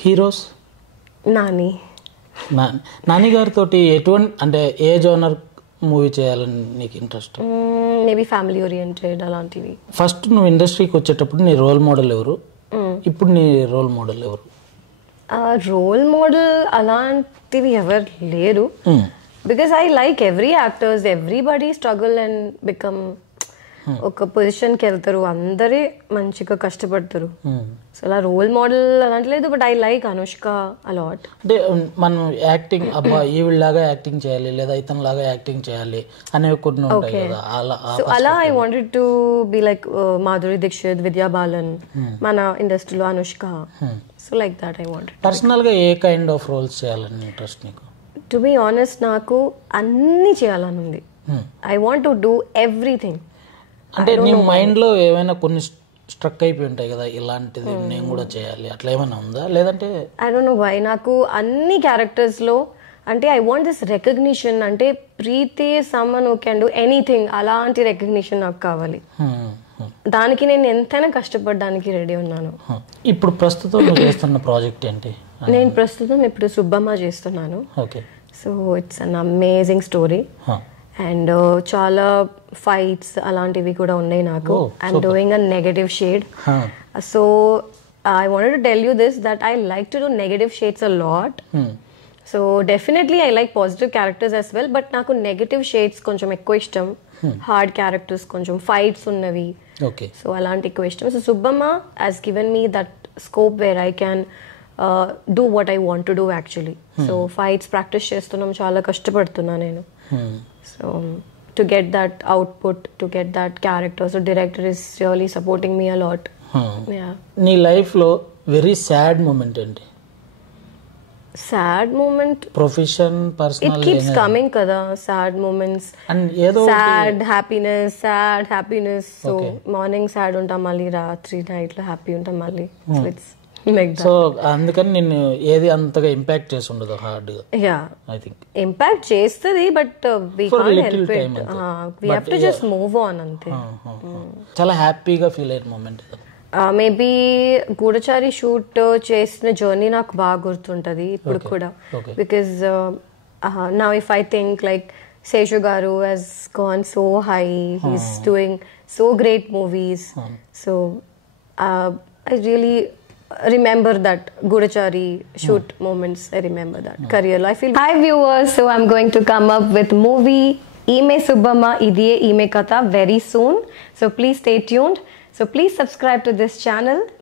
Heroes Nani. Nani గారితో ఎటువంటి అంటే ఏ జోనర్ మూవీ చేయాలని నీకు ఇంట్రెస్ట్? మేబీ ఫ్యామిలీ ఓరియంటెడ్ అలాంటివి. ఫస్ట్ నువ్వు ఇండస్ట్రీకి వచ్చేటప్పుడు నీ రోల్ మోడల్ ఎవరు, ఇప్పుడు నీ రోల్ మోడల్ ఎవరు? రోల్ మోడల్ అలాంటివి ఎవరు లేరు. Because I like every actors, everybody struggle and become ఒక పొజిషన్కి వెళ్తారు, అందరే మంచిగా కష్టపడతారు. సో అలా రోల్ మోడల్ అలాంటి లేదు. But I like Anushka a lot. అంటే మనం యాక్టింగ్ అబ్బా ఈవిడలాగా యాక్టింగ్ చేయాలి లేదా ఇతనిలాగా యాక్టింగ్ చేయాలి అనేవి కొన్ని ఉంటాయి కదా, సో అలా I wanted to be like Madhuri Dixit, Vidya Balan, మన ఇండస్ట్రీలో Anushka. So like that I wanted. పర్సనల్గా ఏ కైండ్ ఆఫ్ రోల్స్ చేయాలని ఇంట్రెస్ట్ నీకు? టు బి ఆనెస్ట్ నాకు అన్నీ చేయాలని ఉంది. I want to do everything. అంటే నీ మైండ్లో ఏమైనా కొన్ని స్ట్రక్ అయిపోయి ఉంటాయి కదా, ఇలాంటిది నేను కూడా చేయాలి, అట్లా ఏమైనా ఉందా? లేదంటే ఐ డోంట్ నో వై నాకు అన్ని క్యారెక్టర్స్లో అంటే ఐ వాంట్ దిస్ రికగ్నిషన్. అంటే ప్రీతి సమ్మన్ హూ కెన్ డూ ఎనీథింగ్, అలాంటి రికగ్నిషన్ నాకు కావాలి. దానికి నేను ఎంతైనా కష్టపడడానికి రెడీ ఉన్నాను. ఇప్పుడు ప్రస్తుతం నువ్వు చేస్తున్న ప్రాజెక్ట్ ఏంటి? నేను ప్రస్తుతం ఇప్పుడు సుబ్బమ్మ చేస్తున్నాను. Okay. So it's an amazing story and చాలా ఫైట్స్ అలాంటివి కూడా ఉన్నాయి నాకు. I'm doing a negative shade. So I wanted to tell you this that I like to do negative shades a lot. So definitely I like positive characters as well, but నాకు negative shades కొంచెం ఎక్కువ ఇష్టం. Hard characters, కొంచెం fights ఉన్నవి, so అలాంటి ఎక్కువ ఇష్టం. So Subbamma has given me that scope where I can do what I want to do actually. So fights practice చేస్తున్నాం, చాలా కష్టపడుతున్నా నేను. So to get that output, to get that character, so director is really supporting me a lot. Yeah. నీ life లో very sad moment ఏంటి? Sad moment, profession, personal, it keeps coming kada sad moments and ఏదో sad happiness. So morning sad unta malli raatri night lo happy unta malli. So it's like that. So అందుకని నిన్ను ఏది అంతగా impact చేసి ఉండదు hard గా? Yeah, I think impact చేస్తుంది, but we can't help it. We have to just move on ante. చాలా హ్యాపీగా ఫీల్ అయిన మూమెంట్ ఇది? మేబీ గూఢచారి షూట్ చేసిన జర్నీ నాకు బాగా గుర్తుంటుంది ఇప్పుడు కూడా. Because now if I think like Seshu గారు he's gone so high, he's doing so great movies. So I really remember that Gudachari shoot moments. I remember that career. I feel. Hi viewers, so I'm going to come up with movie Ime Subbamma Idiye Ime Katha very soon. So please stay tuned. So please subscribe to this channel,